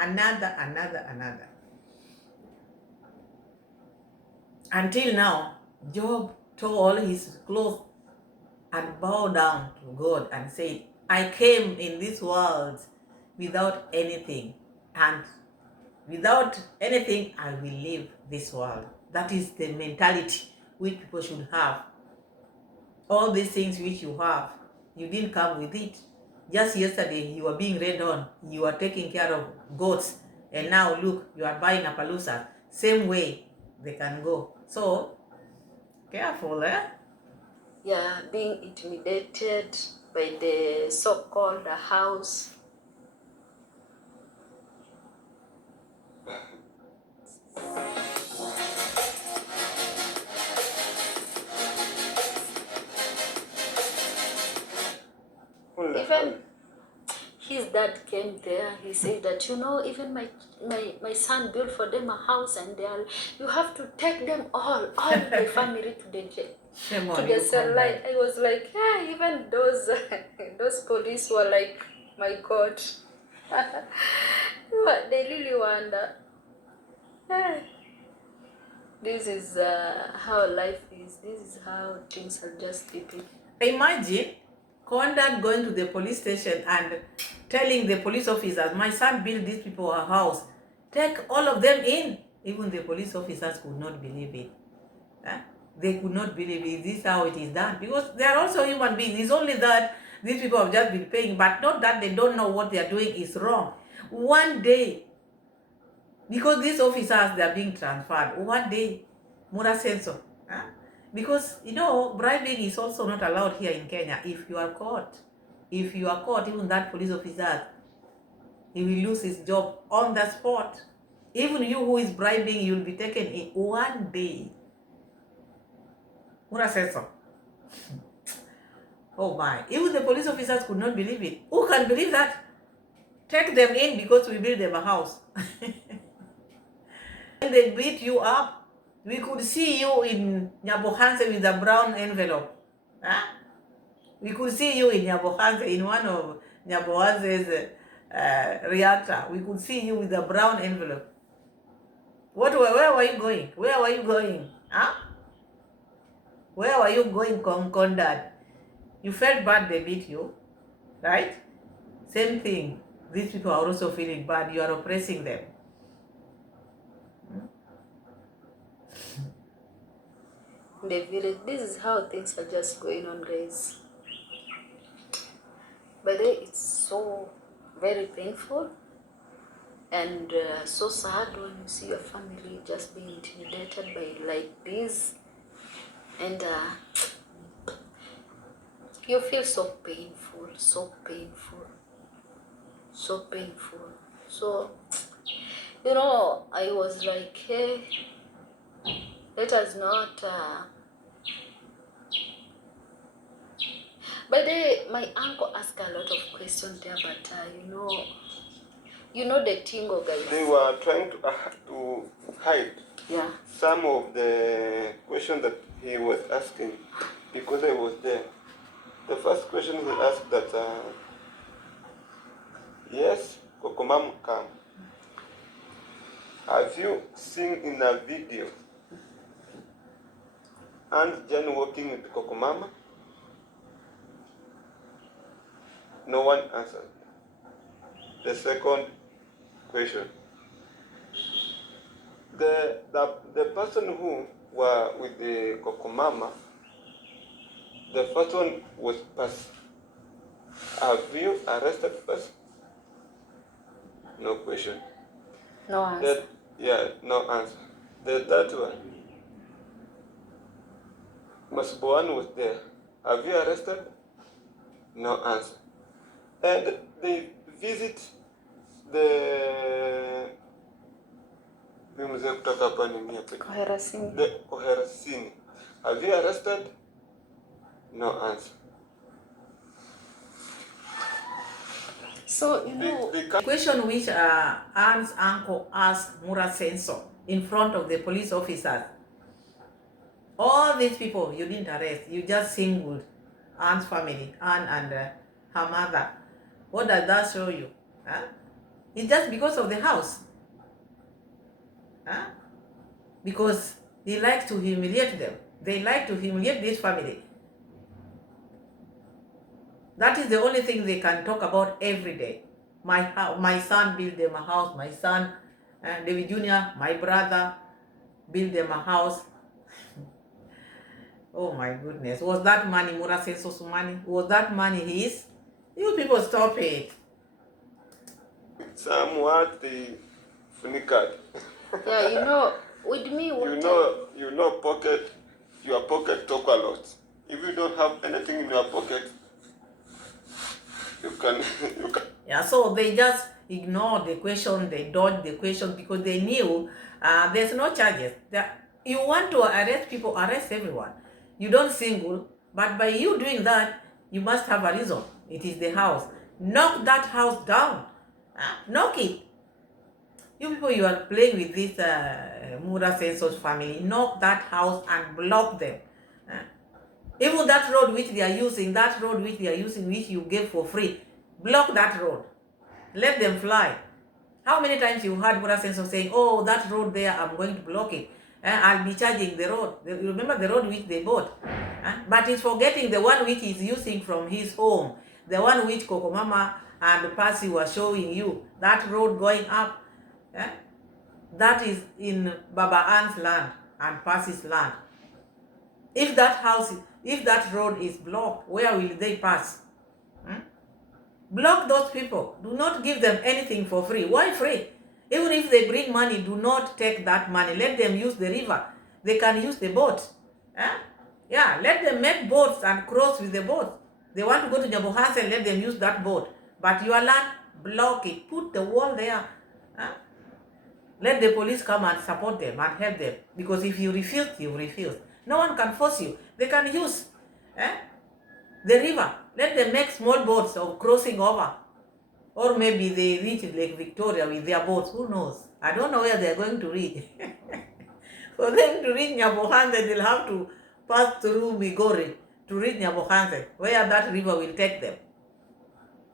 Until now, Job tore all his clothes and bowed down to God and said, I came in this world without anything, and without anything, I will leave this world. That is the mentality which people should have. All these things which you have, you didn't come with it. Just yesterday, you were being rained on. You were taking care of goats. And now, look, you are buying a Palooza. Same way they can go. So, careful, Yeah, being intimidated by the so-called house. Even his dad came there. He said that, even my son built for them a house, and you have to take them all the family to the Shame to on the you, cell line. I was like, yeah, even those those police were like, my God. They really wonder. This is how life is. This is how things are just keeping. Imagine Conrad going to the police station and telling the police officers, my son built these people a house. Take all of them in. Even the police officers could not believe it. They could not believe it. This is how it is done. Because they are also human beings. It's only that these people have just been paying, but not that they don't know what they are doing is wrong. One day, because these officers, they are being transferred. One day, Mura Senso. Because, bribing is also not allowed here in Kenya. If you are caught, even that police officer, he will lose his job on the spot. Even you who is bribing, you will be taken in one day. Mura Senso. Oh my. Even the police officers could not believe it. Who can believe that? Take them in because we build them a house. When they beat you up, we could see you in Nyabohanse with a brown envelope. We could see you in Nyabohanse, in one of Nyabohanse's reactor. We could see you with a brown envelope. Where were you going? Where were you going? Where were you going, Conrad? You felt bad they beat you, right? Same thing. These people are also feeling bad. You are oppressing them. In the village, this is how things are just going on, guys. But it's so very painful and so sad when you see your family just being intimidated by like this, and you feel so painful. So I was like, hey, let us not but my uncle asked a lot of questions there, but the tingo, guys. They were trying to hide some of the questions that he was asking because I was there. The first question he asked that, yes, Kokomam come. Have you seen in a video Aunt Jen walking with Kokomama? No one answered. The second question, the person who were with the Kokomama, the first one was Pasi. Have you arrested Pasi? No question. No answer. No answer. The third one, Masboan was there. Have you arrested? No answer. And they visit the mzee kutoka hapa nini hapa? Koherasini. The Koherasini. Have you arrested? No answer. So, you know, The question which Anne's uncle asked Mura Senso in front of the police officers, all these people you didn't arrest, you just singled Anne's family, Anne and her mother. What does that show you? Huh? It's just because of the house. Huh? Because he likes to humiliate them. They like to humiliate this family. That is the only thing they can talk about every day. My son built them a house. My son, David Jr., my brother, built them a house. Oh my goodness. Was that money Mura Senso's money? Was that money his? You people stop it. Somewhat the funny card. yeah, you know, with me, what your pocket talk a lot. If you don't have anything in your pocket, you can. Yeah, so they just ignored the question, they dodged the question because they knew there's no charges. You want to arrest people, arrest everyone. You don't single, but by you doing that, you must have a reason. It is the house. Knock that house down. Knock it. You people, you are playing with this Mura Senso's family. Knock that house and block them. Even that road which they are using, which you gave for free, block that road. Let them fly. How many times you heard Mura Senso saying, oh, that road there, I'm going to block it. I'll be charging the road. You remember the road which they bought? But he's forgetting the one which he's using from his home. The one which Kokomama and Pasi were showing you. That road going up. That is in Baba Anne's land and Pasi's land. If that road is blocked, where will they pass? Block those people. Do not give them anything for free. Why free? Even if they bring money, do not take that money. Let them use the river. They can use the boat. Yeah, let them make boats and cross with the boat. They want to go to Nyabohanse, let them use that boat. But your land, block it. Put the wall there. Let the police come and support them and help them. Because if you refuse, you refuse. No one can force you. They can use the river. Let them make small boats of crossing over. Or maybe they reach Lake Victoria with their boats. Who knows? I don't know where they're going to reach. For them to reach Nyabohanse, they'll have to pass through Migori to reach Nyabohanse, where that river will take them.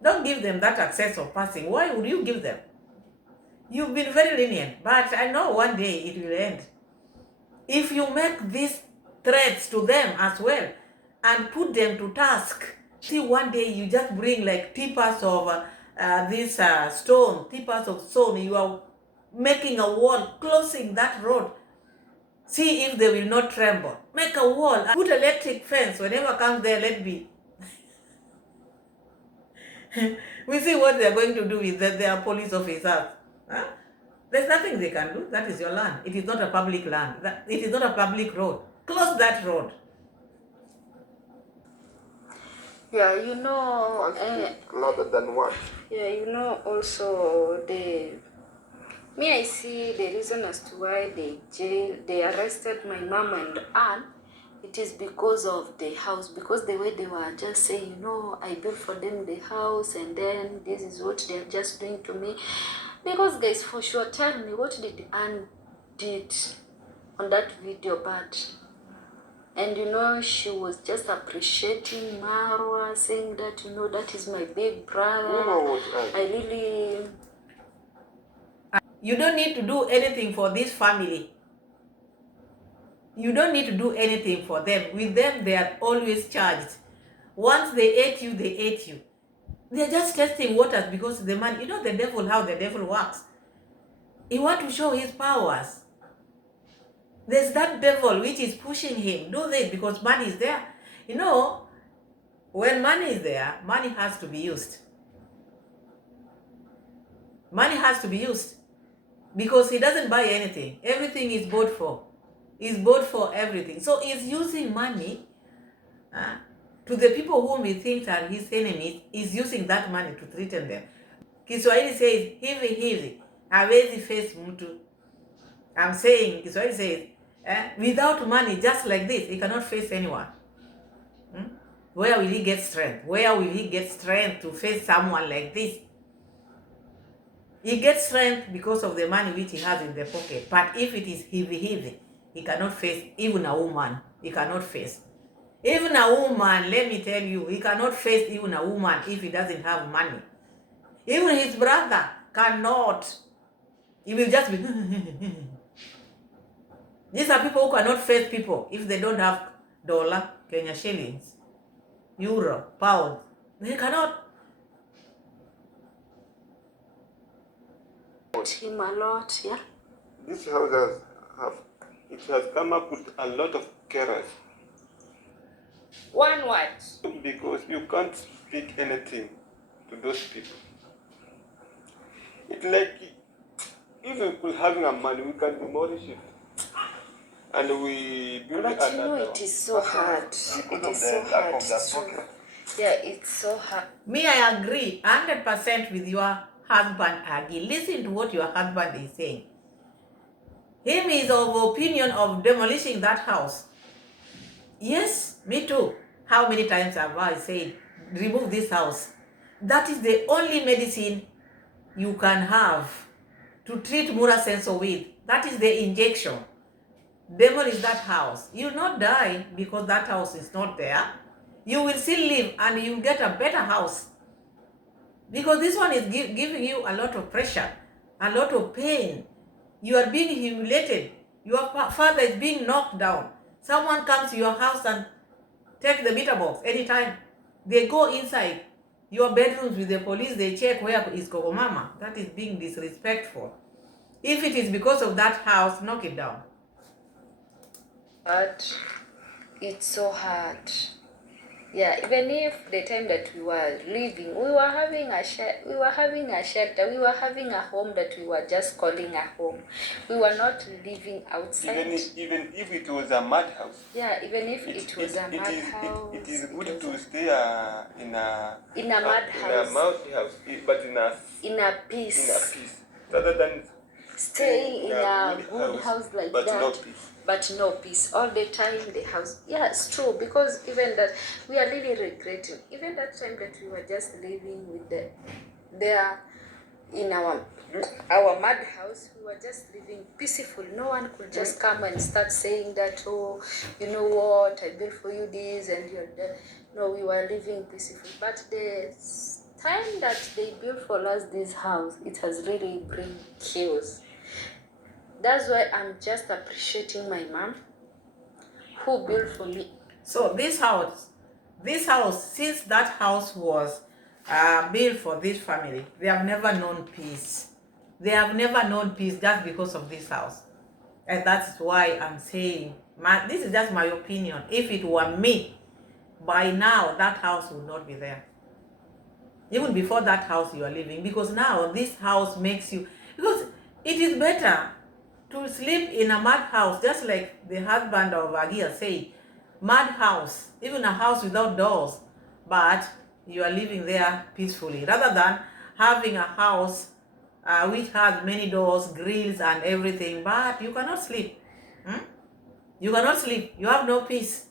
Don't give them that access of passing. Why would you give them? You've been very lenient, but I know one day it will end. If you make these threats to them as well and put them to task, see one day you just bring like tippers of this stone, tippers of stone, you are making a wall, closing that road. See if they will not tremble. Make a wall, put electric fence, whenever comes there, let be. We see what they are going to do with their police officers. There's nothing they can do. That is your land. It is not a public land. It is not a public road. Close that road. yeah, you know, Louder than what? yeah, you know, also I see the reason as to why they arrested my mom and Anne. It is because of the house, because the way they were just saying, you know, I built for them the house and then this is what they're just doing to me. Because guys, for sure, tell me, what did Anne did on that video bad? And you know, she was just appreciating Marwa, saying that, you know, that is my big brother. You know what? I really... You don't need to do anything for this family. You don't need to do anything for them. With them, they are always charged. Once they ate you, they ate you. They're just testing waters because the man, you know the devil, how the devil works. He wants to show his powers. There's that devil which is pushing him. Do this because money is there. You know, when money is there, money has to be used. Money has to be used because he doesn't buy anything. Everything is bought for. He's bought for everything. So he's using money to the people whom he thinks are his enemies. He's using that money to threaten them. Kiswahili says, hivi hivi, hawezi face mtu. I'm saying, Kiswahili says, without money, just like this, he cannot face anyone. Where will he get strength? Where will he get strength to face someone like this? He gets strength because of the money which he has in the pocket. But if it is heavy, he cannot face even a woman. He cannot face. Even a woman, let me tell you, he cannot face even a woman if he doesn't have money. Even his brother cannot. He will just be... These are people who cannot face people if they don't have dollar, Kenya shillings, euro, pound. They cannot. Him a lot, yeah. This house has come up with a lot of carers. One word. Because you can't speak anything to those people. It's like if we could having a money, we can demolish it. And we build But you know, another. it is so hard. It is so hard. Yeah, it's so hard. Me, I agree 100% with your husband, Aggie. Listen to what your husband is saying. Him is of opinion of demolishing that house. Yes, me too. How many times have I said, remove this house? That is the only medicine you can have to treat Mura Senso with. That is the injection. Demolish that house. You will not die because that house is not there. You will still live and you will get a better house. Because this one is giving you a lot of pressure, a lot of pain. You are being humiliated. Your father is being knocked down. Someone comes to your house and take the meter box anytime. They go inside your bedrooms with the police. They check where is Coco Mama. That is being disrespectful. If it is because of that house, knock it down. But it's so hard. Yeah, even if the time that we were living, we were having a shelter, we were having a home that we were just calling a home. We were not living outside. Even if it was a madhouse. Yeah, even if it was a madhouse. It is good to stay in a madhouse, but in a peace. Rather than staying in a good house like but that. No peace. But no peace all the time. The house, yeah, it's true, because even that we are really regretting. Even that time that we were just living with there in our mad house, we were just living peaceful. No one could just come and start saying that, oh, you know what, I built for you this and you're that. No, we were living peaceful. But the time that they built for us this house, it has really bring chaos. That's why I'm just appreciating my mom who built for me. So this house, since that house was built for this family, they have never known peace. They have never known peace just because of this house. And that's why I'm saying, this is just my opinion. If it were me, by now that house would not be there. Even before that house you are living, because now this house makes you, because it is better to sleep in a mad house, just like the husband of Agia said, mad house, even a house without doors, but you are living there peacefully, rather than having a house which has many doors, grills and everything, but you cannot sleep. You cannot sleep. You have no peace.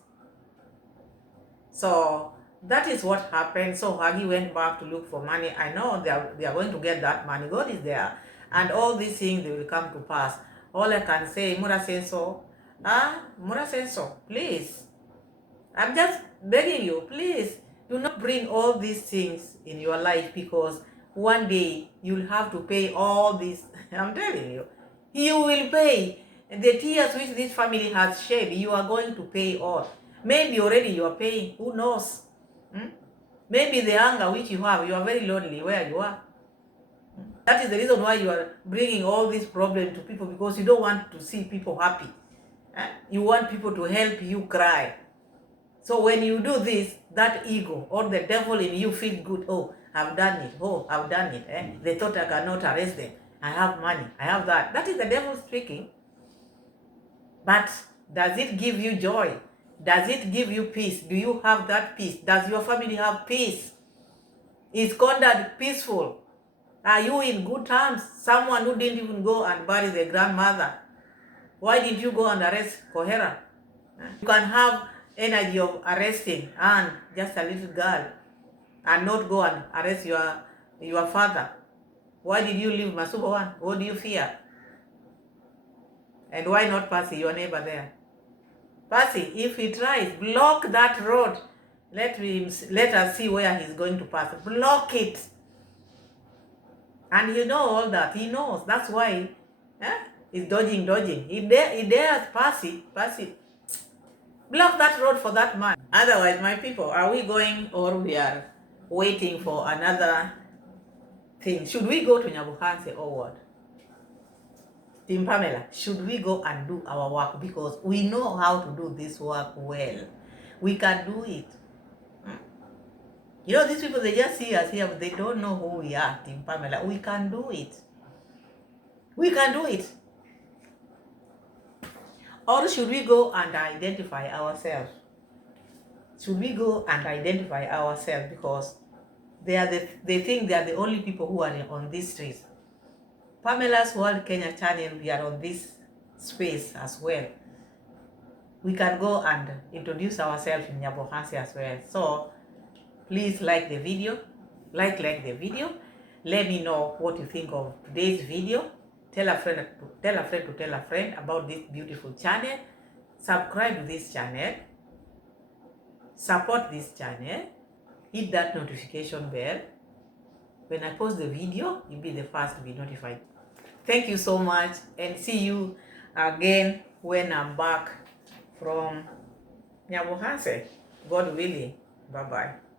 So that is what happened. So Hagi went back to look for money. I know they are going to get that money. God is there. And all these things, they will come to pass. All I can say, Mura Senso, Mura Senso, please. I'm just begging you, please, do not bring all these things in your life, because one day you'll have to pay all this. I'm telling you, you will pay. The tears which this family has shed, you are going to pay all. Maybe already you are paying, who knows? Maybe the anger which you have, you are very lonely where you are. That is the reason why you are bringing all this problem to people, because you don't want to see people happy. You want people to help you cry. So when you do this, that ego or the devil in you feel good. Oh, I've done it. Oh, I've done it. They thought I cannot arrest them. I have money. I have that. That is the devil speaking. But does it give you joy? Does it give you peace? Do you have that peace? Does your family have peace? Is conduct peaceful? Are you in good terms? Someone who didn't even go and bury the grandmother. Why did you go and arrest Kohera? You can have energy of arresting and just a little girl and not go and arrest your father. Why did you leave Masuba one? What do you fear? And why not Percy, your neighbor there? Percy, if he tries, block that road. Let us see where he's going to pass. Block it. And you know all that. He knows. That's why he's dodging. He dares Percy. Block that road for that man. Otherwise, my people, are we going or we are waiting for another thing? Should we go to Nyabohanse or what? Team Pamela, should we go and do our work? Because we know how to do this work well. We can do it. You know, these people, they just see us here, but they don't know who we are, Team Pamela. We can do it. We can do it. Or should we go and identify ourselves? Should we go and identify ourselves because they think they are the only people who are on these streets? Pamela's World Kenya channel, we are on this space as well. We can go and introduce ourselves in Nyabohanse as well. So please like the video. Like the video. Let me know what you think of today's video. Tell a friend to tell a friend about this beautiful channel. Subscribe to this channel. Support this channel. Hit that notification bell. When I post the video, you'll be the first to be notified. Thank you so much, and see you again when I'm back from Nyabohanse. God willing. Bye-bye.